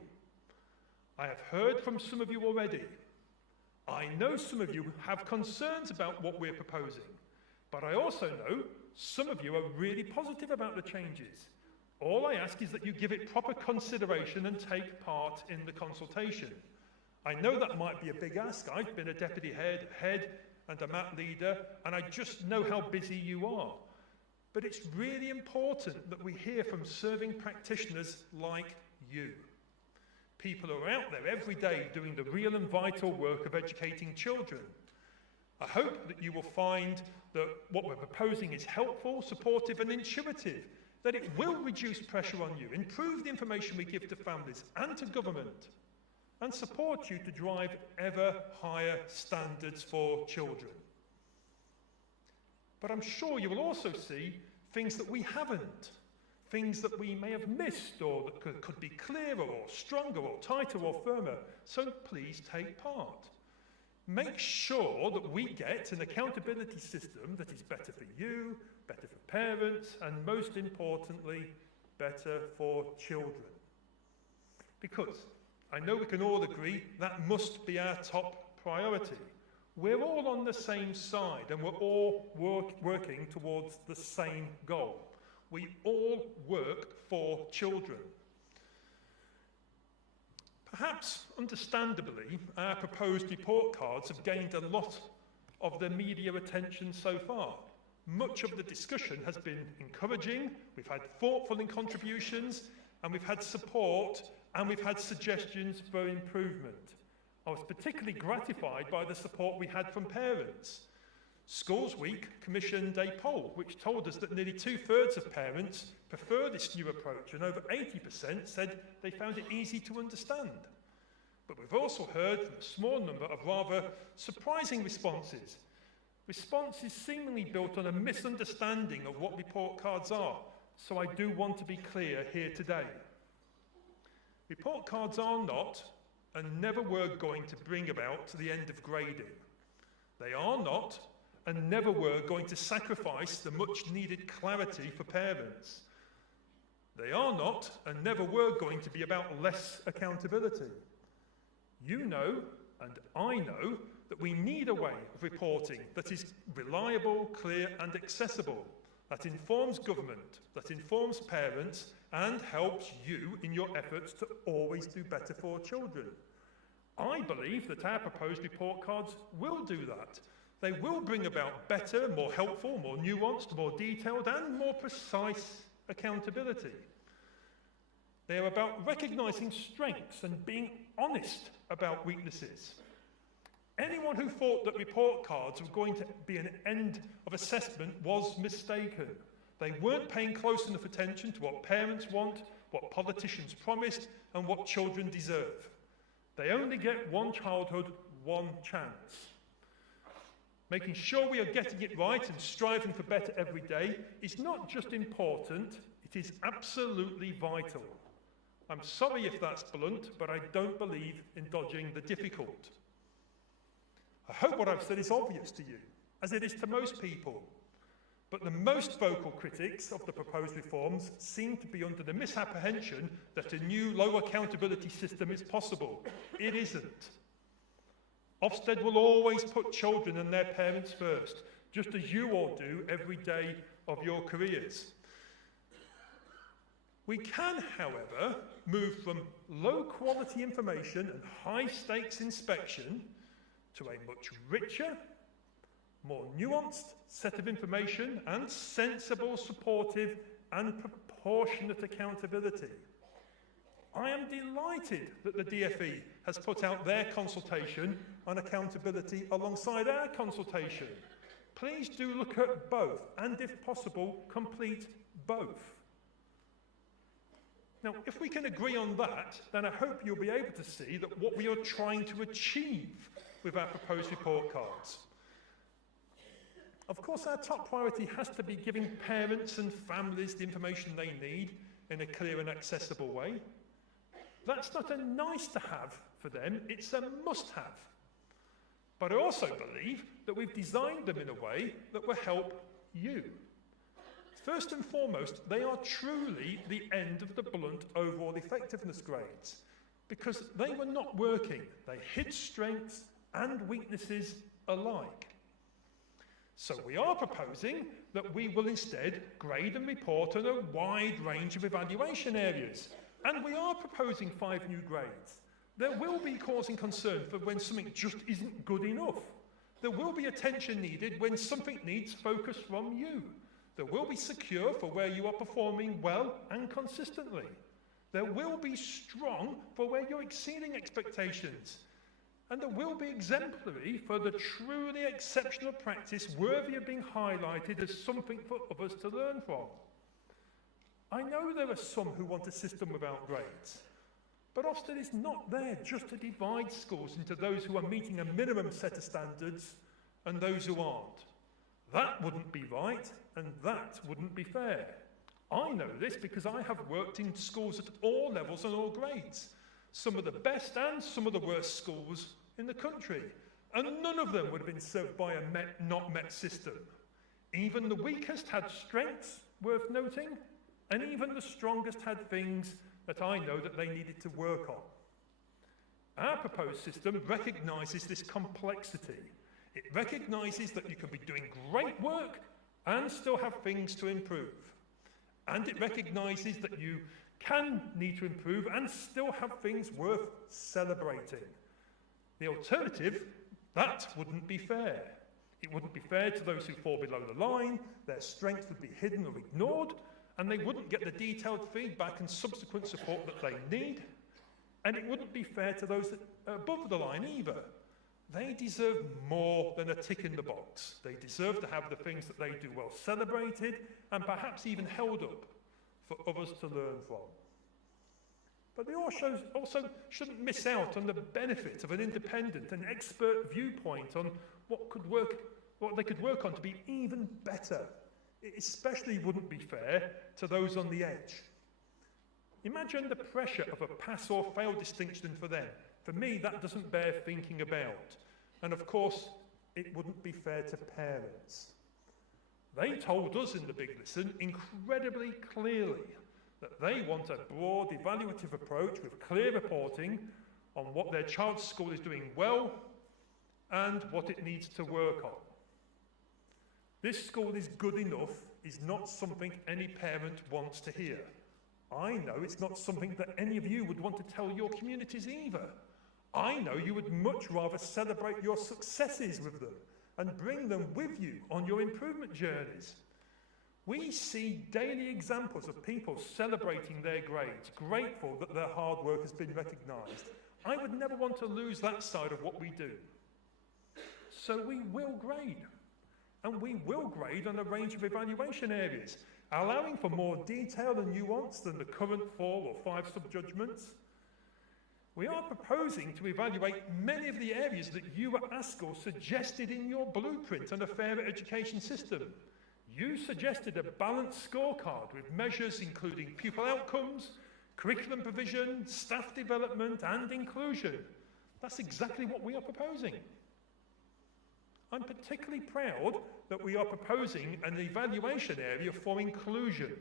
I have heard from some of you already. I know some of you have concerns about what we're proposing, but I also know some of you are really positive about the changes. All I ask is that you give it proper consideration and take part in the consultation. I know that might be a big ask. I've been a deputy head and a MAT leader, and I just know how busy you are. But it's really important that we hear from serving practitioners like you. People who are out there every day doing the real and vital work of educating children. I hope that you will find that what we're proposing is helpful, supportive and intuitive, that it will reduce pressure on you, improve the information we give to families and to government, and support you to drive ever higher standards for children. But I'm sure you will also see things that we haven't, things that we may have missed or that could be clearer or stronger or tighter or firmer. So please take part. Make sure that we get an accountability system that is better for you, better for parents, and most importantly, better for children. Because I know we can all agree that must be our top priority. We're all on the same side and we're all working towards the same goal. We all work for children. Perhaps, understandably, our proposed report cards have gained a lot of the media attention so far. Much of the discussion has been encouraging, we've had thoughtful contributions, and we've had support, and we've had suggestions for improvement. I was particularly gratified by the support we had from parents. Schools Week commissioned a poll which told us that nearly 2/3 of parents prefer this new approach, and over 80% said they found it easy to understand. But we've also heard from a small number of rather surprising responses. Responses seemingly built on a misunderstanding of what report cards are, so I do want to be clear here today. Report cards are not, and never were going to bring about the end of grading. They are not, and never were going to sacrifice the much needed clarity for parents. They are not and never were going to be about less accountability. You know, and I know, that we need a way of reporting that is reliable, clear and accessible, that informs government, that informs parents and helps you in your efforts to always do better for children. I believe that our proposed report cards will do that. They will bring about better, more helpful, more nuanced, more detailed and more precise accountability. They are about recognising strengths and being honest about weaknesses. Anyone who thought that report cards were going to be an end of assessment was mistaken. They weren't paying close enough attention to what parents want, what politicians promised, and what children deserve. They only get one childhood, one chance. Making sure we are getting it right and striving for better every day is not just important, it is absolutely vital. I'm sorry if that's blunt, but I don't believe in dodging the difficult. I hope what I've said is obvious to you, as it is to most people. But the most vocal critics of the proposed reforms seem to be under the misapprehension that a new low accountability system is possible. It isn't. Ofsted will always put children and their parents first, just as you all do every day of your careers. We can, however, move from low-quality information and high-stakes inspection to a much richer, more nuanced set of information and sensible, supportive and proportionate accountability. I am delighted that the DfE has put out their consultation on accountability alongside our consultation. Please do look at both and, if possible, complete both. Now, if we can agree on that, then I hope you'll be able to see that what we are trying to achieve with our proposed report cards. Of course, our top priority has to be giving parents and families the information they need in a clear and accessible way. That's not a nice to have for them, it's a must have. But I also believe that we've designed them in a way that will help you. First and foremost, they are truly the end of the blunt overall effectiveness grades, because they were not working. They hid strengths and weaknesses alike. So we are proposing that we will instead grade and report on a wide range of evaluation areas. And we are proposing 5 new grades. There will be causing concern for when something just isn't good enough. There will be attention needed when something needs focus from you. There will be secure for where you are performing well and consistently. There will be strong for where you're exceeding expectations. And there will be exemplary for the truly exceptional practice worthy of being highlighted as something for others to learn from. I know there are some who want a system without grades, but Ofsted is not there just to divide schools into those who are meeting a minimum set of standards and those who aren't. That wouldn't be right, and that wouldn't be fair. I know this because I have worked in schools at all levels and all grades, some of the best and some of the worst schools in the country, and none of them would have been served by a not met system. Even the weakest had strengths worth noting, and even the strongest had things that I know that they needed to work on. Our proposed system recognises this complexity. It recognises that you can be doing great work and still have things to improve. And it recognises that you can need to improve and still have things worth celebrating. The alternative, that wouldn't be fair. It wouldn't be fair to those who fall below the line, their strengths would be hidden or ignored, and they wouldn't get the detailed feedback and subsequent support that they need. And it wouldn't be fair to those that are above the line either. They deserve more than a tick in the box. They deserve to have the things that they do well celebrated and perhaps even held up for others to learn from. But they also shouldn't miss out on the benefit of an independent and expert viewpoint on what they could work on to be even better. It especially wouldn't be fair to those on the edge. Imagine the pressure of a pass or fail distinction for them. For me, that doesn't bear thinking about. And of course, it wouldn't be fair to parents. They told us in the Big Listen incredibly clearly that they want a broad evaluative approach with clear reporting on what their child's school is doing well and what it needs to work on. This school is good enough is not something any parent wants to hear. I know it's not something that any of you would want to tell your communities either. I know you would much rather celebrate your successes with them and bring them with you on your improvement journeys. We see daily examples of people celebrating their grades, grateful that their hard work has been recognised. I would never want to lose that side of what we do. So we will grade. And we will grade on a range of evaluation areas, allowing for more detail and nuance than the current 4 or 5 sub-judgments. We are proposing to evaluate many of the areas that you at ASCL suggested in your blueprint on a fairer education system. You suggested a balanced scorecard with measures including pupil outcomes, curriculum provision, staff development and inclusion. That's exactly what we are proposing. I'm particularly proud that we are proposing an evaluation area for inclusion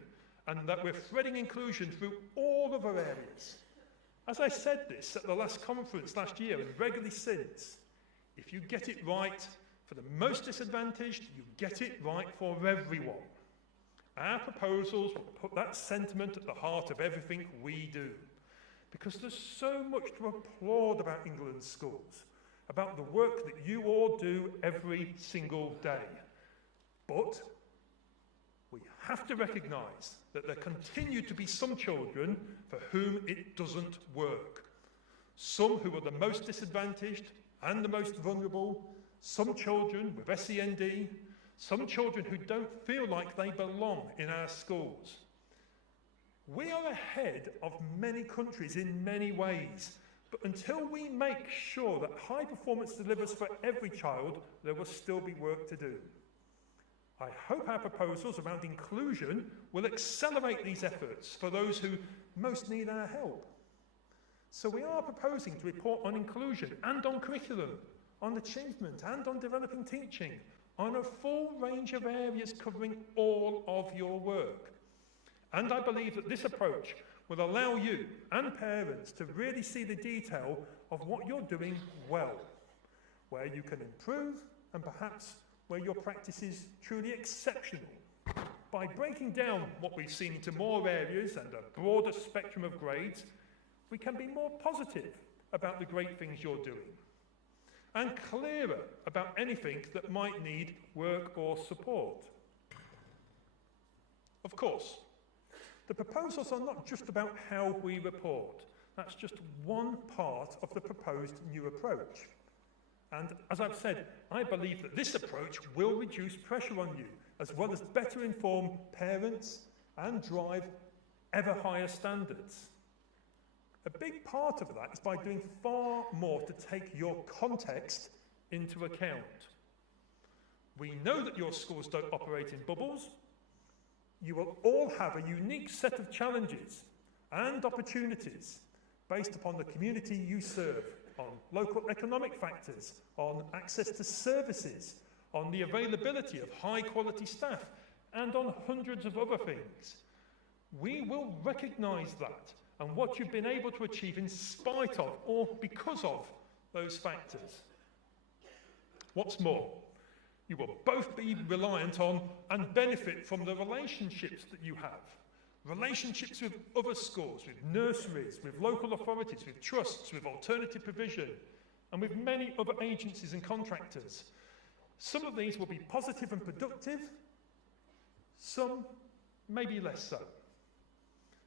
and that we're threading inclusion through all other areas. As I said this at the last conference last year and regularly since, if you get it right for the most disadvantaged, you get it right for everyone. Our proposals will put that sentiment at the heart of everything we do, because there's so much to applaud about England's schools, about the work that you all do every single day. But we have to recognise that there continue to be some children for whom it doesn't work. Some who are the most disadvantaged and the most vulnerable, some children with SEND, some children who don't feel like they belong in our schools. We are ahead of many countries in many ways, but until we make sure that high performance delivers for every child, there will still be work to do. I hope our proposals around inclusion will accelerate these efforts for those who most need our help. So we are proposing to report on inclusion and on curriculum, on achievement and on developing teaching, on a full range of areas covering all of your work. And I believe that this approach will allow you and parents to really see the detail of what you're doing well, where you can improve and perhaps where your practice is truly exceptional. By breaking down what we've seen into more areas and a broader spectrum of grades, we can be more positive about the great things you're doing and clearer about anything that might need work or support. Of course, the proposals are not just about how we report. That's just one part of the proposed new approach. And as I've said, I believe that this approach will reduce pressure on you, as well as better inform parents and drive ever higher standards. A big part of that is by doing far more to take your context into account. We know that your schools don't operate in bubbles. You will all have a unique set of challenges and opportunities based upon the community you serve, on local economic factors, on access to services, on the availability of high-quality staff, and on hundreds of other things. We will recognise that and what you've been able to achieve in spite of or because of those factors. What's more, you will both be reliant on and benefit from the relationships that you have. Relationships with other schools, with nurseries, with local authorities, with trusts, with alternative provision, and with many other agencies and contractors. Some of these will be positive and productive, some maybe less so.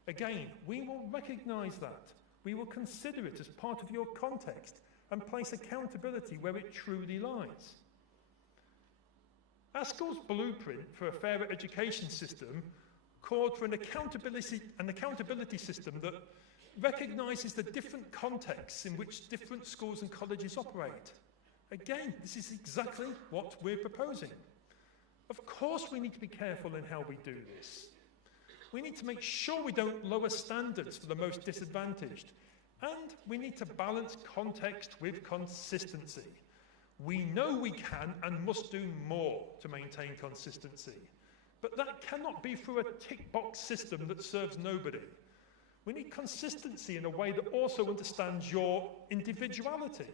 Again, we will recognise that. We will consider it as part of your context and place accountability where it truly lies. ASCL's blueprint for a fairer education system called for an accountability system that recognises the different contexts in which different schools and colleges operate. Again, this is exactly what we're proposing. Of course we need to be careful in how we do this. We need to make sure we don't lower standards for the most disadvantaged. And we need to balance context with consistency. We know we can and must do more to maintain consistency, but that cannot be through a tick-box system that serves nobody. We need consistency in a way that also understands your individuality.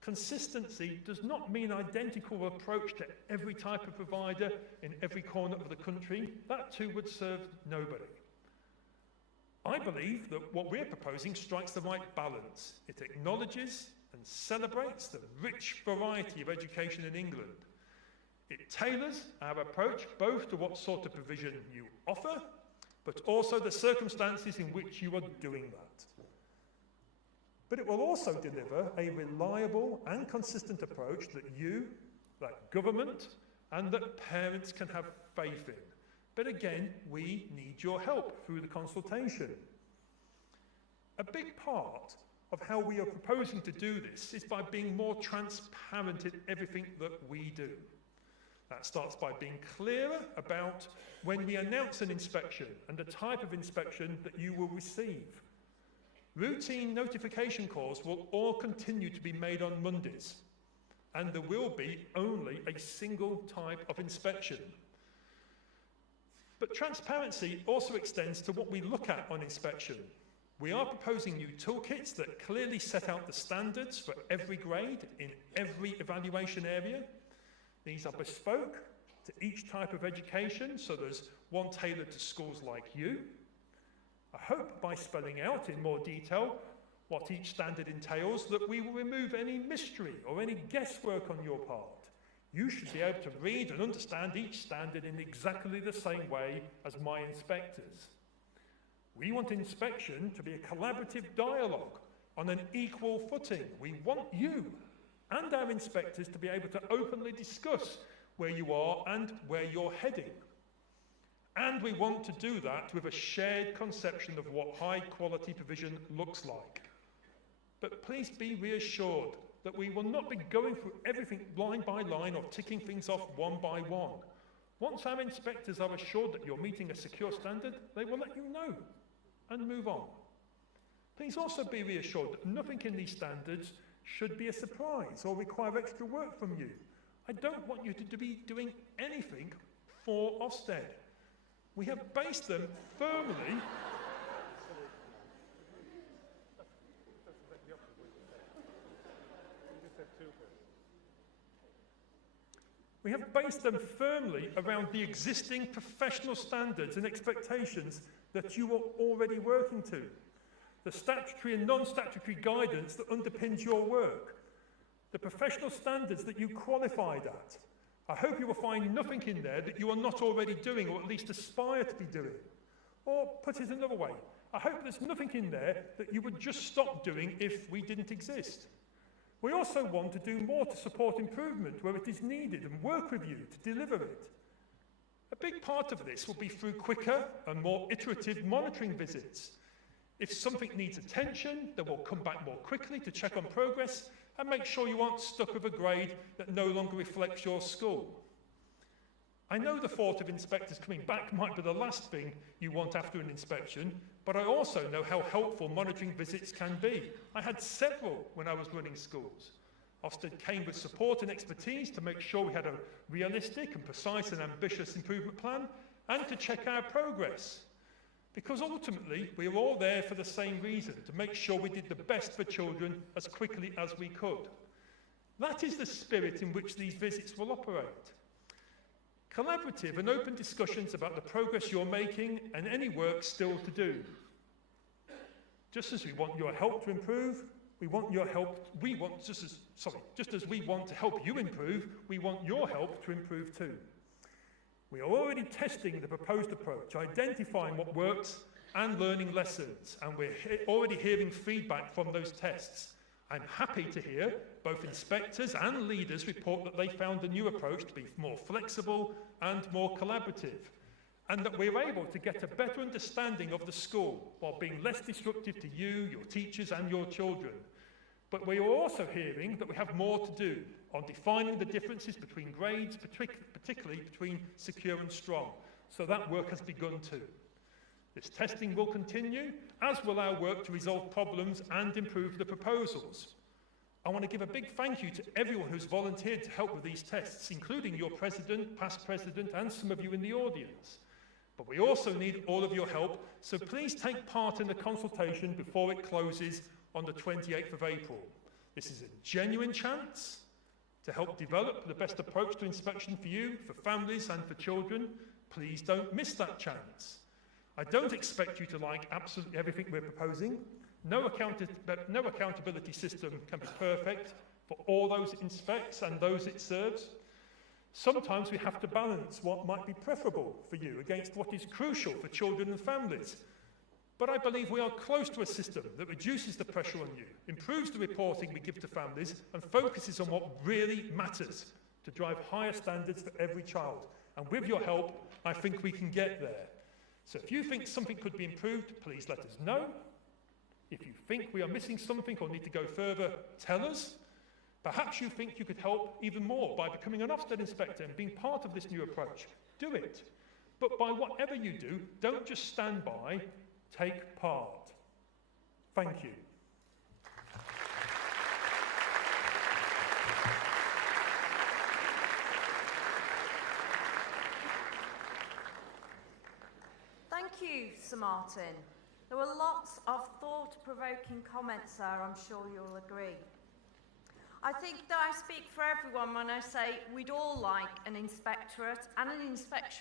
Consistency does not mean identical approach to every type of provider in every corner of the country. That too would serve nobody. I believe that what we're proposing strikes the right balance. It acknowledges and celebrates the rich variety of education in England. It tailors our approach both to what sort of provision you offer, but also the circumstances in which you are doing that. But it will also deliver a reliable and consistent approach that you, that government, and that parents can have faith in. But again, we need your help through the consultation. A big part of how we are proposing to do this is by being more transparent in everything that we do. That starts by being clearer about when we announce an inspection and the type of inspection that you will receive. Routine notification calls will all continue to be made on Mondays, and there will be only a single type of inspection. But transparency also extends to what we look at on inspection. We are proposing new toolkits that clearly set out the standards for every grade in every evaluation area. These are bespoke to each type of education, so there's one tailored to schools like you. I hope by spelling out in more detail what each standard entails that we will remove any mystery or any guesswork on your part. You should be able to read and understand each standard in exactly the same way as my inspectors. We want inspection to be a collaborative dialogue on an equal footing. We want you and our inspectors to be able to openly discuss where you are and where you're heading. And we want to do that with a shared conception of what high quality provision looks like. But please be reassured that we will not be going through everything line by line or ticking things off one by one. Once our inspectors are assured that you're meeting a secure standard, they will let you know and move on. Please also be reassured that nothing in these standards should be a surprise or require extra work from you. I don't want you to be doing anything for Ofsted. We have based them firmly around the existing professional standards and expectations that you are already working to. The statutory and non-statutory guidance that underpins your work. The professional standards that you qualified at. I hope you will find nothing in there that you are not already doing or at least aspire to be doing. Or put it another way, I hope there's nothing in there that you would just stop doing if we didn't exist. We also want to do more to support improvement where it is needed and work with you to deliver it. A big part of this will be through quicker and more iterative monitoring visits. If something needs attention, then we'll come back more quickly to check on progress and make sure you aren't stuck with a grade that no longer reflects your school. I know the thought of inspectors coming back might be the last thing you want after an inspection, but I also know how helpful monitoring visits can be. I had several when I was running schools. Ofsted came with support and expertise to make sure we had a realistic and precise and ambitious improvement plan and to check our progress. Because ultimately, we were all there for the same reason, to make sure we did the best for children as quickly as we could. That is the spirit in which these visits will operate. Collaborative and open discussions about the progress you're making and any work still to do. Just as we want your help to improve, just as we want to help you improve, we want your help to improve too. We are already testing the proposed approach, identifying what works and learning lessons, and we're already hearing feedback from those tests. I'm happy to hear both inspectors and leaders report that they found the new approach to be more flexible and more collaborative, and that we're able to get a better understanding of the school while being less disruptive to you, your teachers and your children. But we are also hearing that we have more to do on defining the differences between grades, particularly between secure and strong. So that work has begun too. This testing will continue, as will our work to resolve problems and improve the proposals. I want to give a big thank you to everyone who's volunteered to help with these tests, including your president, past president, and some of you in the audience. But we also need all of your help, so please take part in the consultation before it closes on the 28th of April. This is a genuine chance to help develop the best approach to inspection for you, for families and for children. Please don't miss that chance. I don't expect you to like absolutely everything we're proposing. No accountability system can be perfect for all those it inspects and those it serves. Sometimes we have to balance what might be preferable for you against what is crucial for children and families. But I believe we are close to a system that reduces the pressure on you, improves the reporting we give to families, and focuses on what really matters to drive higher standards for every child. And with your help, I think we can get there. So if you think something could be improved, please let us know. If you think we are missing something or need to go further, tell us. Perhaps you think you could help even more by becoming an Ofsted inspector and being part of this new approach. Do it. But by whatever you do, don't just stand by, take part. Thank you. Thank you, Sir Martin. There were lots of thought-provoking comments there, I'm sure you'll agree. I think that I speak for everyone when I say we'd all like an inspectorate and an inspection